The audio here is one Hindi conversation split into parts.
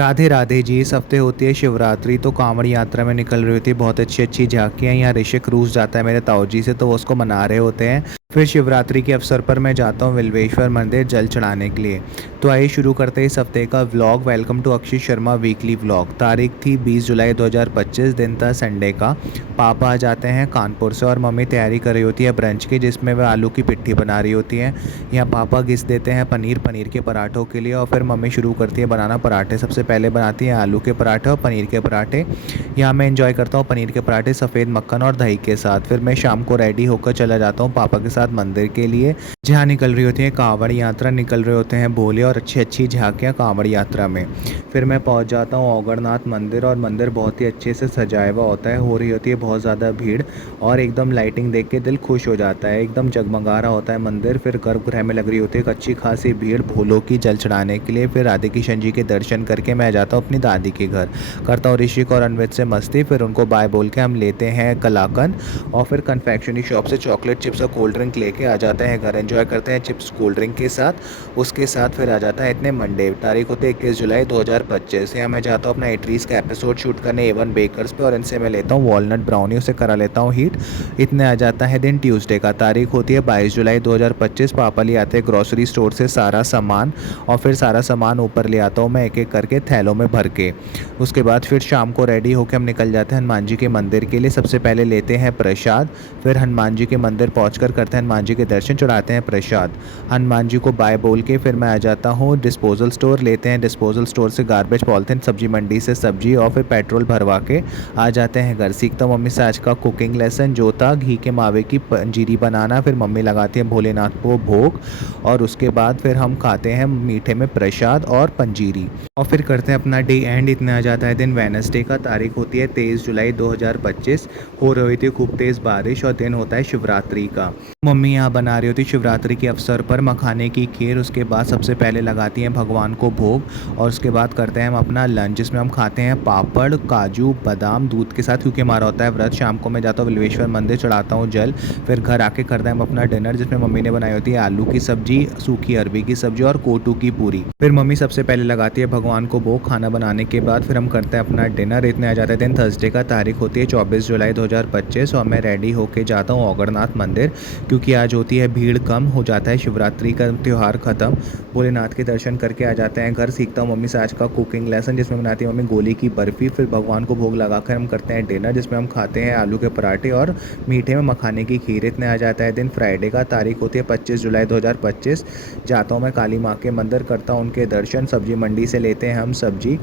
राधे राधे जी। इस हफ्ते होती है शिवरात्रि, तो कांवड़ यात्रा में निकल रही होती है बहुत अच्छी अच्छी झांकियाँ। यहाँ ऋषि क्रूज जाता है मेरे ताऊ जी से, तो वो उसको मना रहे होते हैं। फिर शिवरात्रि के अवसर पर मैं जाता हूँ विल्वेश्वर मंदिर जल चढ़ाने के लिए। तो आइए शुरू करते हैं इस हफ्ते का vlog. Welcome to Akshay Sharma weekly vlog. तारीख थी 20 जुलाई 2025, दिन था संडे का। पापा आ जाते हैं कानपुर से और मम्मी तैयारी कर रही होती है ब्रंच की, जिसमें वह आलू की पिट्ठी बना रही होती है। यहाँ पापा घिस देते हैं पनीर के पराठों के लिए, और फिर मम्मी शुरू करती है बनाना पराठे। सबसे पहले बनाती है आलू के पराठे और पनीर के पराठे। यहाँ मैं एंजॉय करता हूँ पनीर के पराठे सफ़ेद मक्खन और दही के साथ। फिर मैं शाम को रेडी होकर चला जाता हूँ पापा के साथ मंदिर के लिए, जहाँ निकल रही होती है कांवड़ यात्रा। निकल रहे होते हैं भोले और अच्छी अच्छी झांकियाँ कांवड़ यात्रा में। फिर मैं पहुँच जाता हूँ औगरनाथ मंदिर, और मंदिर बहुत ही अच्छे से सजाया हुआ होता है। हो रही होती है बहुत ज़्यादा भीड़, और एकदम लाइटिंग देख के दिल खुश हो जाता है। एकदम जगमगा रहा होता है मंदिर। फिर गर्भगृह में लग रही होती है एक अच्छी खासी भीड़ भोलों की जल चढ़ाने के लिए। फिर राधे किशन जी के दर्शन करके मैं जाता हूँ अपनी दादी के घर। करता हूँ ऋषिक और अन्वित से मस्ती। फिर उनको बाय बोल के हम लेते हैं कलाकंद, और फिर कन्फेक्शनरी शॉप से चॉकलेट चिप्स और कोल्ड ड्रिंक लेके आ जाते हैं घर। एंजॉय करते हैं चिप्स कोल्ड ड्रिंक के साथ। उसके साथ फिर आ जाता है इतने मंडे। तारीख होती है 21 जुलाई 2025। यहाँ मैं जाता हूँ अपना एटरीज का एपिसोड शूट करने एवन बेकर्स पे, और इनसे मैं लेता हूँ वॉलनट ब्राउनी, उसे करा लेता हूँ हीट। इतने आ जाता है दिन ट्यूसडे का। तारीख होती है 22 जुलाई 2025। पापा ले आते हैं ग्रॉसरी स्टोर से सारा सामान, और फिर सारा सामान ऊपर ले आता हूँ मैं एक एक करके थैलों में भर के। उसके बाद फिर शाम को रेडी होकर हम निकल जाते हैं हनुमान जी के मंदिर के लिए। सबसे पहले लेते हैं प्रसाद। फिर हनुमान जी के मंदिर पहुंचकर करते हैं हनुमान जी के दर्शन, चढ़ाते हैं प्रसाद। हनुमान जी को बाय बोल के फिर मैं आ जाता हूँ डिस्पोजल स्टोर। लेते हैं डिस्पोजल स्टोर से गार्बेज पॉलिथीन, सब्जी मंडी से सब्जी, और फिर पेट्रोल भरवा के आ जाते हैं घर। सीखता हूँ मम्मी से आज का कुकिंग लेसन, जो था घी के मावे की पंजीरी बनाना। फिर मम्मी लगाती है भोलेनाथ को भोग, और उसके बाद फिर हम खाते हैं मीठे में प्रसाद और पंजीरी, और फिर करते हैं अपना डे एंड। इतना आ जाता है दिन वेडनेसडे का। तारीख होती है 23 जुलाई 2025। हो रही थी खूब तेज़ बारिश, और दिन होता है शिवरात्रि का। मम्मी यहाँ बना रही होती शिवरात्रि के अवसर पर मखाने की खीर। उसके बाद सबसे पहले लगाती हैं भगवान को भोग, और उसके बाद करते हैं हम अपना लंच, जिसमें हम खाते हैं पापड़, काजू, बादाम दूध के साथ, क्योंकि हमारा होता है व्रत। शाम को मैं जाता हूँ विल्वेश्वर मंदिर, चढ़ाता हूँ जल। फिर घर आके करते हैं हम अपना डिनर, जिसमें मम्मी ने बनाई होती है आलू की सब्जी, सूखी अरबी की सब्जी और कोटू की पूरी। फिर मम्मी सबसे पहले लगाती है भगवान को भोग। खाना बनाने के बाद फिर हम करते हैं अपना डिनर। इतने आ जाते हैं दिन थर्सडे का। तारीख होती है 24 जुलाई 2025, और मैं रेडी होके जाता हूँ औगरनाथ मंदिर, क्योंकि आज होती है भीड़ कम, हो जाता है शिवरात्रि का त्यौहार ख़त्म। भोलेनाथ के दर्शन करके आ जाते हैं घर। सीखता हूँ मम्मी से आज का कुकिंग लेसन, जिसमें बनाती है मम्मी गोली की बर्फ़ी। फिर भगवान को भोग लगाकर हम करते हैं डिनर, जिसमें हम खाते हैं आलू के पराठे और मीठे में मखाने की खीर। इतने आ जाता है दिन फ्राइडे का। तारीख होती है 25 जुलाई 2025। जाता हूँ मैं काली माँ के मंदिर, करता हूँ उनके दर्शन। सब्जी मंडी से लेते हैं हम सब्जी।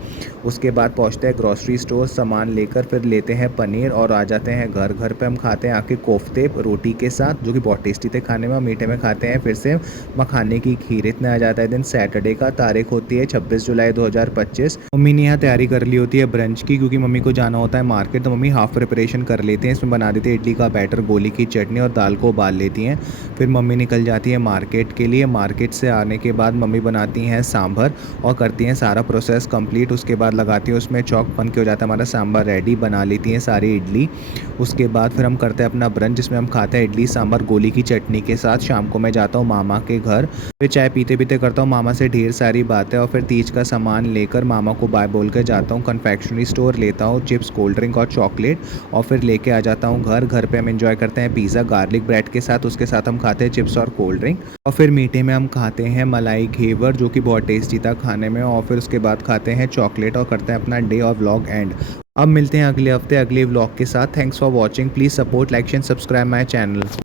उसके बाद पहुँचते हैं ग्रॉसरी स्टोर, सामान लेकर फिर लेते हैं पनीर, और आ जाते हैं घर। घर पे हम खाते हैं आके कोफ्ते रोटी के साथ, जो कि बहुत टेस्टी थे खाने में। मीठे में खाते हैं फिर से मखाने की खीर। इतना आ जाता है दिन सैटरडे का। तारीख होती है 26 जुलाई 2025। मम्मी ने यहाँ तैयारी कर ली होती है ब्रंच की, क्योंकि मम्मी को जाना होता है मार्केट, तो मम्मी हाफ प्रिपरेशन कर लेते हैं। इसमें बना देते हैं इडली का बैटर, गोली की चटनी, और दाल को उबाल लेती हैं। फिर मम्मी निकल जाती है मार्केट के लिए। मार्केट से आने के बाद मम्मी बनाती हैं सांभर, और करती हैं सारा प्रोसेस कंप्लीट। उसके बाद लगाती है उसमें चौक, बन के हो जाता है हमारा सांभर रेडी। बना लेती हैं सारी इडली। उसके बाद फिर हम करते हैं अपना ब्रंच, जिसमें हम खाते हैं इडली सांभर गोली की चटनी के साथ। शाम को मैं जाता हूँ मामा के घर। फिर चाय पीते पीते करता हूँ मामा से ढेर सारी बातें, और फिर तीज का सामान लेकर मामा को बाय बोल कर जाता हूँ कन्फेक्शनरी स्टोर। लेता हूँ चिप्स, कोल्ड ड्रिंक और चॉकलेट, और फिर लेके आ जाता हूँ घर। घर पे हम एंजॉय करते हैं पिज़्ज़ा गार्लिक ब्रेड के साथ। उसके साथ हम खाते हैं चिप्स और कोल्ड ड्रिंक, और फिर मीठे में हम खाते हैं मलाई घेवर, जो कि बहुत टेस्टी था खाने में। और फिर उसके बाद खाते हैं चॉकलेट, और करते हैं अपना डे और व्लॉग एंड। अब मिलते हैं अगले हफ्ते अगले व्लॉग के साथ। Thanks for watching. Please support, like and subscribe my channel.